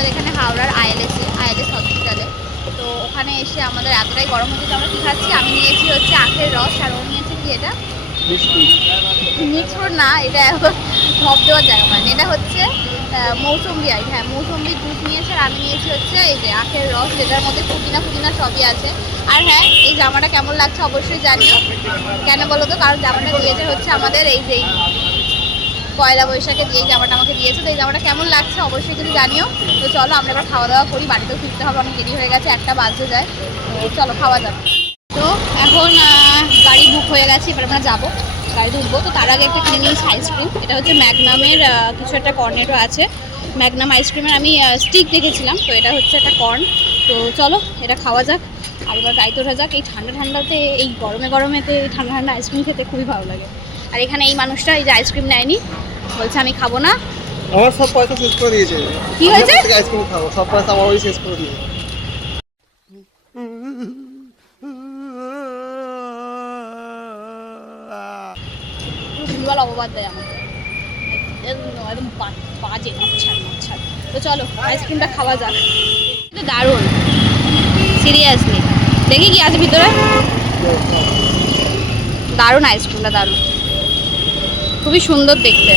আমাদের এখানে হাওড়ার আইএলএস হসপিটালে। তো ওখানে এসে আমাদের এতটাই গরম হচ্ছে, আমরা কী খাচ্ছি, আমি নিয়েছি হচ্ছে আখের রস, আর ও নিয়েছে কি এটা মিক্সড না, এটা ভাব দেওয়ার জায়গা মানে, এটা হচ্ছে মৌসুম্বি আইট, হ্যাঁ মৌসুম্বির জুস নিয়েছে। আর আমি নিয়েছি হচ্ছে এই যে আখের রস, যেটার মধ্যে পুদিনা সবই আছে। আর হ্যাঁ, এই জামাটা কেমন লাগছে অবশ্যই জানিও। কেন বলো তো, কারণ জামাটা দিয়েছে হচ্ছে আমাদের এই যে পয়লা বৈশাখে দিয়ে জামাটা আমাকে দিয়েছে। তো এই জামাটা কেমন লাগছে অবশ্যই কিন্তু জানিও। তো চলো আমরা এবার খাওয়া দাওয়া করি, বাড়িতেও ফিরতে হবে, অনেক দেরি হয়ে গেছে, 1টা বাজতে যায়। তো চলো খাওয়া যাবে। তো এখন গাড়ি বুক হয়ে গেছে, এবার আমরা যাবো, গাড়িতে উঠবো। তো তার আগে একটা কিনে নিয়েছি আইসক্রিম, এটা হচ্ছে ম্যাগনামের কিছু একটা কর্নেটো আছে, ম্যাগনাম আইসক্রিমের আমি স্টিক দেখেছিলাম, তো এটা হচ্ছে একটা কর্ন। তো চলো এটা খাওয়া যাক, আর এবার গাড়িতে ওঠা যাক। এই ঠান্ডাতে, এই গরমেতে ঠান্ডা আইসক্রিম খেতে খুবই ভালো লাগে। আর এখানে এই মানুষটা এই যে আইসক্রিম নেয়নি, বলছে আমি খাবো না। আমার সব পয়সা শেষ করে দিয়েছে। কি হয়েছে? আইসক্রিম খাবো, সব পয়সা আমার ওই শেষ করে দিয়েছে। ভুলভাল অপবাদ দেয় আমাকে, একদম বাজে নচ্ছার। তো চলো আইসক্রিমটা খাওয়া যাক। কিন্তু দারুণ, সিরিয়াসলি। দেখি কি আছে ভিতরে। দারুণ আইসক্রিমটা, দারুণ, খুবই সুন্দর দেখতে।